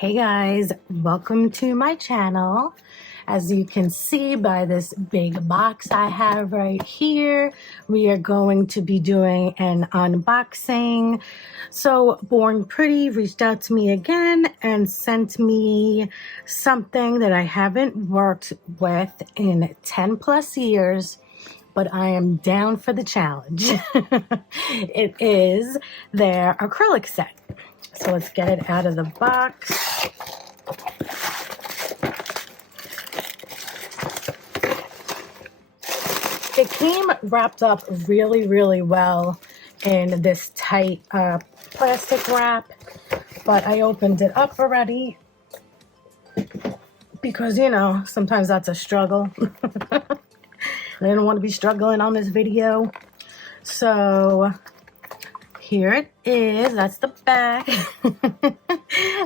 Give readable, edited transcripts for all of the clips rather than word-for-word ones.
Hey guys, welcome to my channel. As you can see by this big box I have right here, we are going to be doing an unboxing. So Born Pretty reached out to me again and sent me something that I haven't worked with in 10 plus years, but I am down for the challenge. It is their acrylic set. So let's get it out of the box. It came wrapped up really, really well in this tight plastic wrap, but I opened it up already because, you know, sometimes that's a struggle. I didn't want to be struggling on this video. So here it is. That's the back.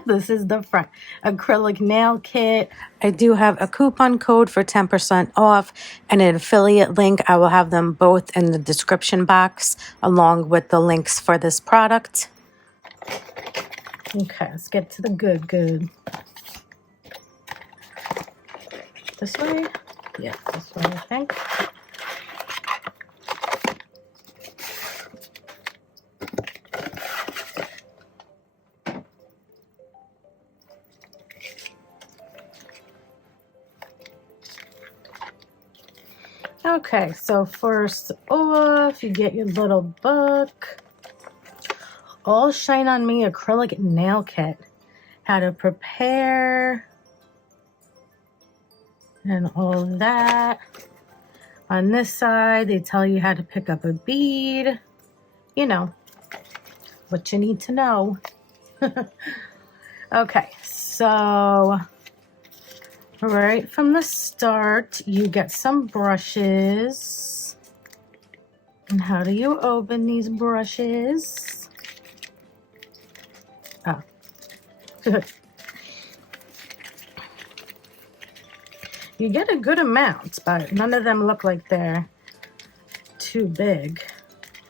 This is the front. Acrylic nail kit. I do have a coupon code for 10% off and an affiliate link. I will have them both in the description box along with the links for this product. Okay, let's get to the good. This way? Yeah, this way, I think. Okay, so first off, you get your little book. All Shine On Me Acrylic Nail Kit. How to prepare. And all that. On this side, they tell you how to pick up a bead. You know, what you need to know. Okay, so right from the start, you get some brushes. And how do you open these brushes? Oh. You get a good amount, but none of them look like they're too big.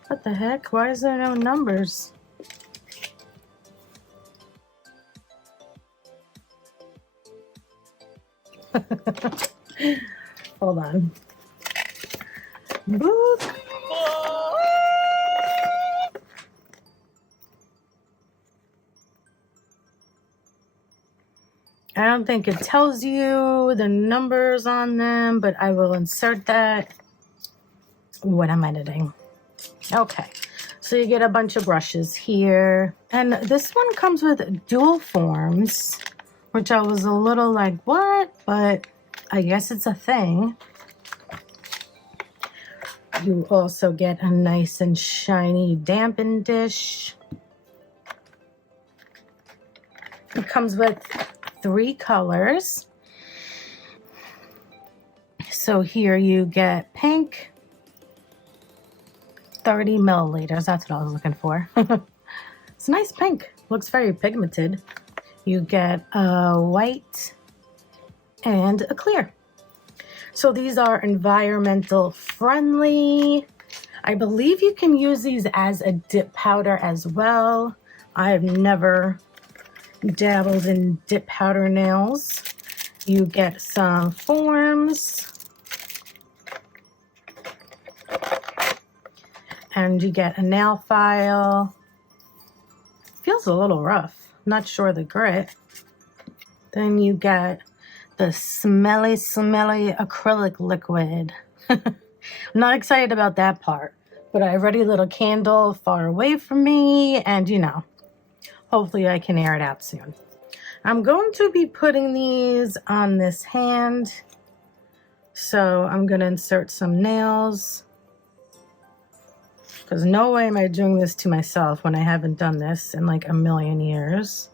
What the heck? Why is there no numbers? Hold on. Book. I don't think it tells you the numbers on them, but I will insert that when I'm editing. Okay, so you get a bunch of brushes here. And this one comes with dual forms, which I was a little like, what? But I guess it's a thing. You also get a nice and shiny dampen dish. It comes with 3 colors. So here you get pink, 30 milliliters. That's what I was looking for. It's a nice pink. Looks very pigmented. You get a white and a clear. So these are environmental friendly. I believe you can use these as a dip powder as well. I have never dabbled in dip powder nails. You get some forms. And you get a nail file. Feels a little rough. Not sure the grit. Then you get the smelly acrylic liquid. I'm not excited about that part, but I already lit a candle far away from me, and you know, hopefully I can air it out soon. I'm going to be putting these on this hand, so I'm going to insert some nails, because no way am I doing this to myself when I haven't done this in like a million years.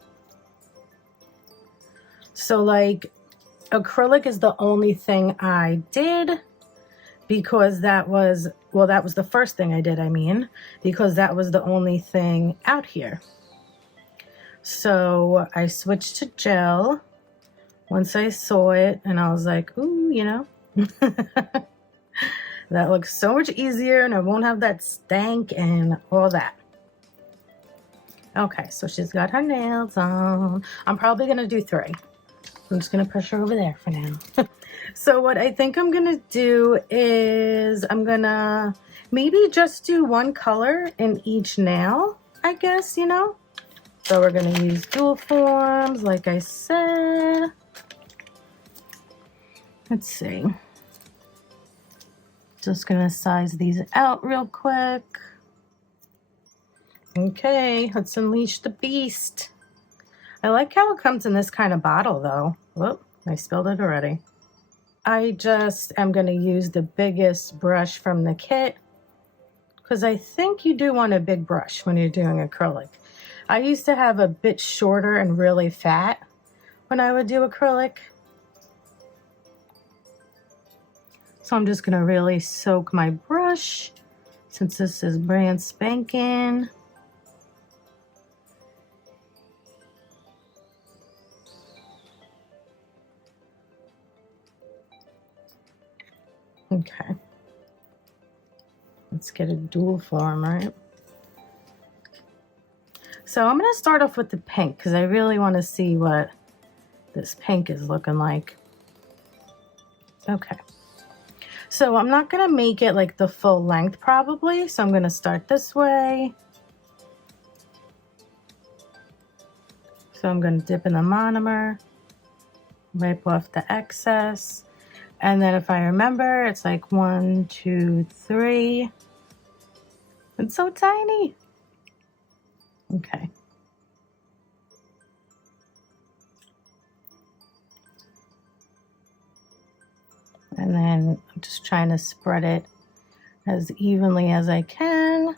So like, acrylic is the only thing I did because that was, well, that was the first thing I did, I mean, because that was the only thing out here. So I switched to gel once I saw it, and I was like, ooh, you know, that looks so much easier and I won't have that stank and all that. Okay, so she's got her nails on. I'm probably gonna do 3. I'm just gonna push her over there for now. So what I think I'm gonna do is I'm gonna maybe just do 1 color in each nail, I guess, you know? So we're gonna use dual forms, like I said. Let's see. Just gonna size these out real quick. Okay, let's unleash the beast. I like how it comes in this kind of bottle though. Whoop, I spilled it already. I just am gonna use the biggest brush from the kit because I think you do want a big brush when you're doing acrylic. I used to have a bit shorter and really fat when I would do acrylic. So I'm just gonna really soak my brush since this is brand spanking. Okay. Let's get a dual form, right? So I'm gonna start off with the pink because I really want to see what this pink is looking like. Okay. So I'm not gonna make it like the full length probably. So I'm gonna start this way. So I'm gonna dip in the monomer, wipe off the excess. And then if I remember, it's like 1, 2, 3. It's so tiny. Okay. And then I'm just trying to spread it as evenly as I can.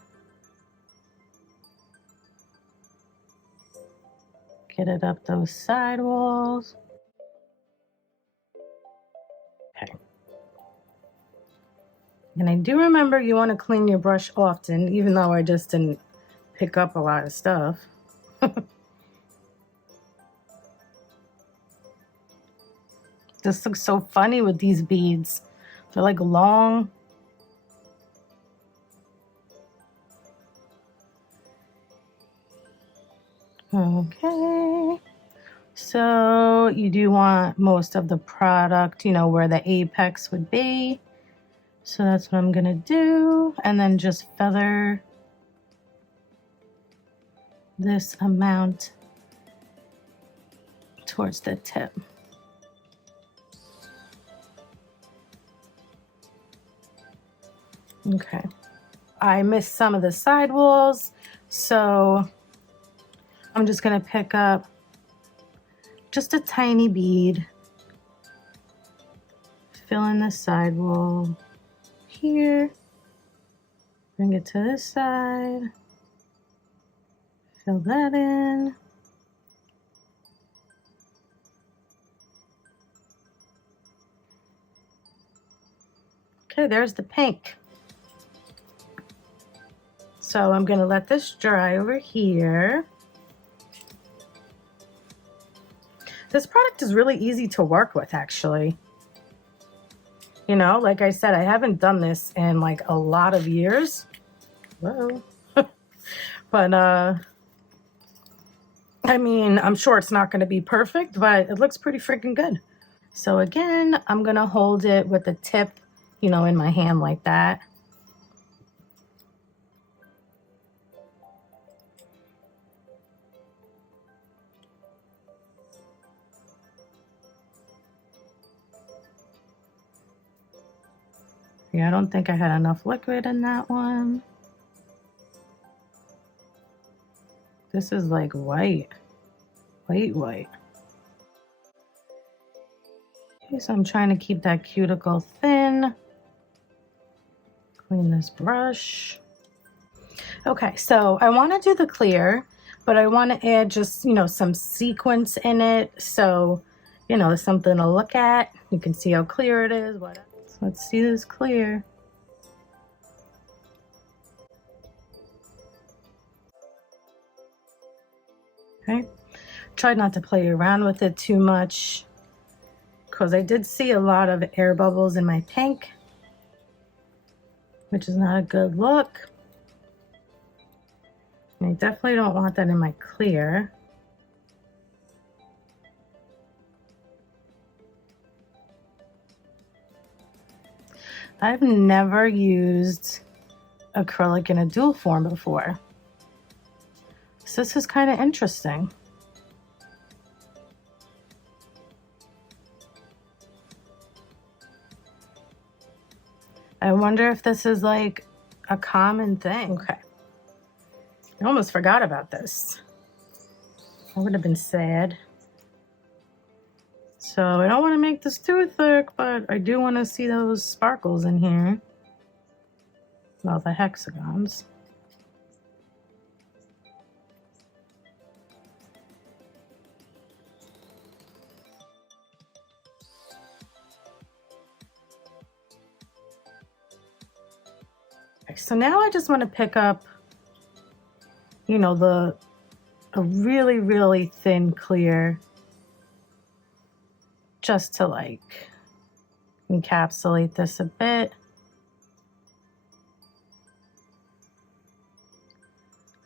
Get it up those side walls. Okay. And I do remember you want to clean your brush often, even though I just didn't pick up a lot of stuff. This looks so funny with these beads. They're like long. Okay. So you do want most of the product, you know, where the apex would be. So that's what I'm gonna do. And then just feather this amount towards the tip. Okay. I missed some of the side walls, so I'm just gonna pick up just a tiny bead, fill in the side wall here, bring it to this side, fill that in. Okay, there's the pink. So I'm gonna let this dry over here. This product is really easy to work with, actually. You know, like I said, I haven't done this in like a lot of years. Whoa. But I mean, I'm sure it's not gonna be perfect, but it looks pretty freaking good. So again, I'm gonna hold it with the tip, you know, in my hand like that. Yeah, I don't think I had enough liquid in that one. This is like white. White. Okay, so I'm trying to keep that cuticle thin. Clean this brush. Okay, so I want to do the clear, but I want to add just, you know, some sequence in it. So, you know, something to look at. You can see how clear it is. So let's see this clear. Okay, try not to play around with it too much because I did see a lot of air bubbles in my pink, which is not a good look. I definitely don't want that in my clear. I've never used acrylic in a dual form before, so this is kind of interesting. I wonder if this is like a common thing. Okay. I almost forgot about this. I would have been sad. So I don't want to make this too thick, but I do want to see those sparkles in here. Well, the hexagons. Okay, so now I just want to pick up, you know, a really, really thin clear, just to like encapsulate this a bit.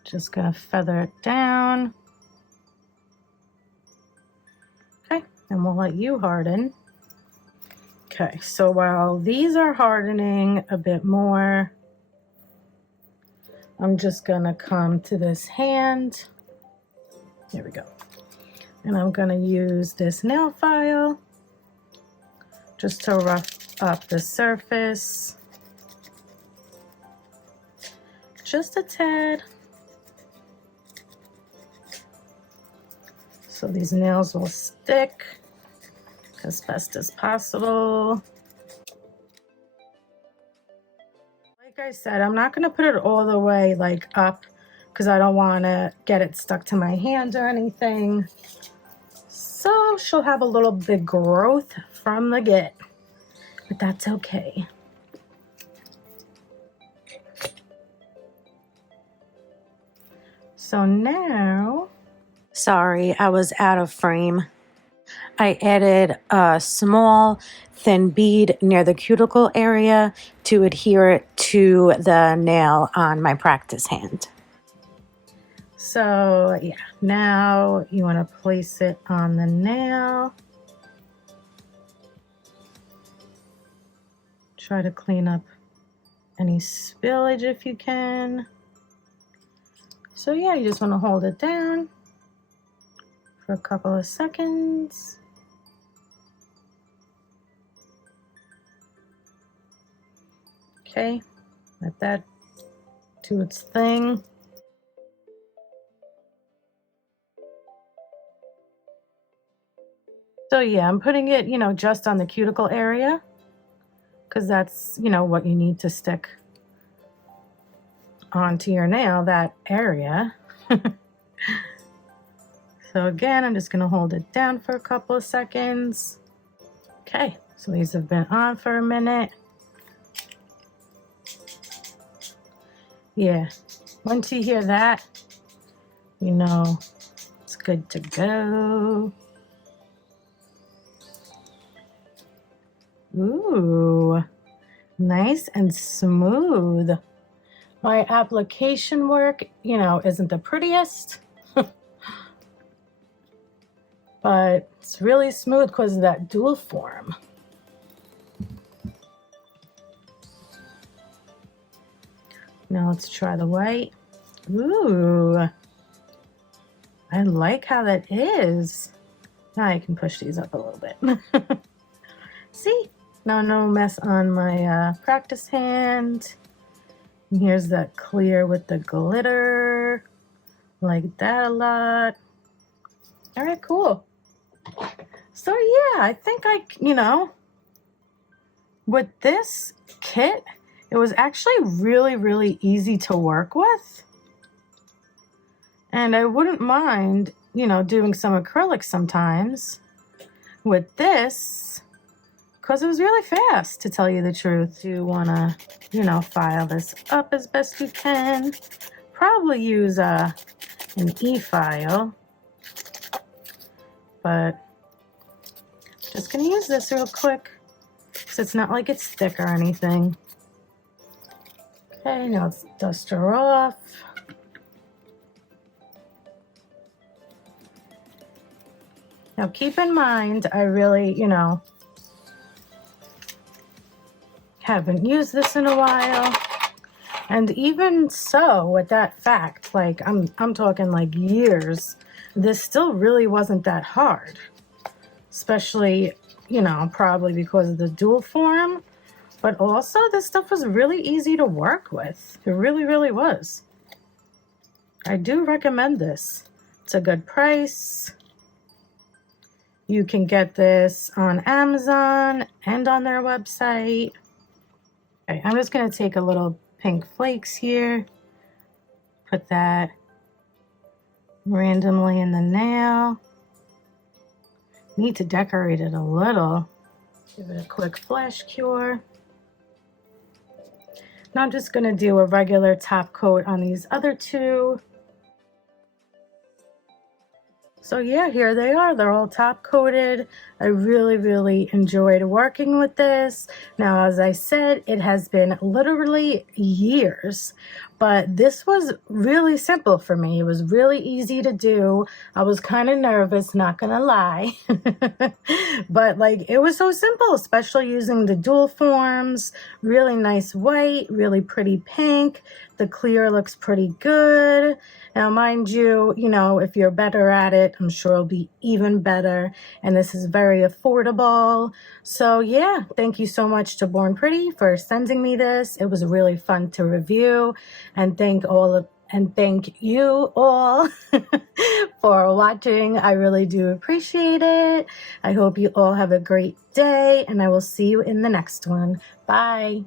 Just gonna feather it down. Okay, and we'll let you harden. Okay, so while these are hardening a bit more, I'm just gonna come to this hand. There we go. And I'm gonna use this nail file just to rough up the surface. Just a tad. So these nails will stick as best as possible. Like I said, I'm not gonna put it all the way like up because I don't want to get it stuck to my hand or anything. So she'll have a little bit growth from the get, but that's okay. So now, sorry, I was out of frame. I added a small thin bead near the cuticle area to adhere it to the nail on my practice hand. So yeah, now you want to place it on the nail. Try to clean up any spillage if you can. So yeah, you just want to hold it down for a couple of seconds. Okay, let that do its thing. So yeah, I'm putting it, you know, just on the cuticle area because that's, you know, what you need to stick onto your nail, that area. So again, I'm just going to hold it down for a couple of seconds. Okay, so these have been on for a minute. Yeah, once you hear that, you know it's good to go. Ooh, nice and smooth. My application work, you know, isn't the prettiest, but it's really smooth because of that dual form. Now let's try the white. Ooh, I like how that is. Now I can push these up a little bit. See? Now no mess on my practice hand. And here's that clear with the glitter. Like that a lot. All right, cool. So yeah, I think you know, with this kit, it was actually really, really easy to work with. And I wouldn't mind, you know, doing some acrylic sometimes with this, because it was really fast, to tell you the truth. You want to, you know, file this up as best you can. Probably use an e-file, but just going to use this real quick because it's not like it's thick or anything. Okay, now let's dust her off. Now keep in mind, I really, you know, haven't used this in a while. And even so, with that fact, like I'm talking like years, this still really wasn't that hard. Especially, you know, probably because of the dual form. But also, this stuff was really easy to work with. It really, really was. I do recommend this. It's a good price. You can get this on Amazon and on their website. Okay, I'm just going to take a little pink flakes here. Put that randomly in the nail. Need to decorate it a little. Give it a quick flash cure. Now I'm just going to do a regular top coat on these other two. So yeah, here they are. They're all top coated. I really, really enjoyed working with this. Now, as I said, it has been literally years, but this was really simple for me. It was really easy to do. I was kind of nervous, not gonna lie, but like it was so simple, especially using the dual forms. Really nice white, really pretty pink. The clear looks pretty good. Now, mind you, you know, if you're better at it, I'm sure it'll be even better. And this is very affordable. So yeah, thank you so much to Born Pretty for sending me this. It was really fun to review. And thank you all for watching. I really do appreciate it. I hope you all have a great day, and I will see you in the next one. Bye.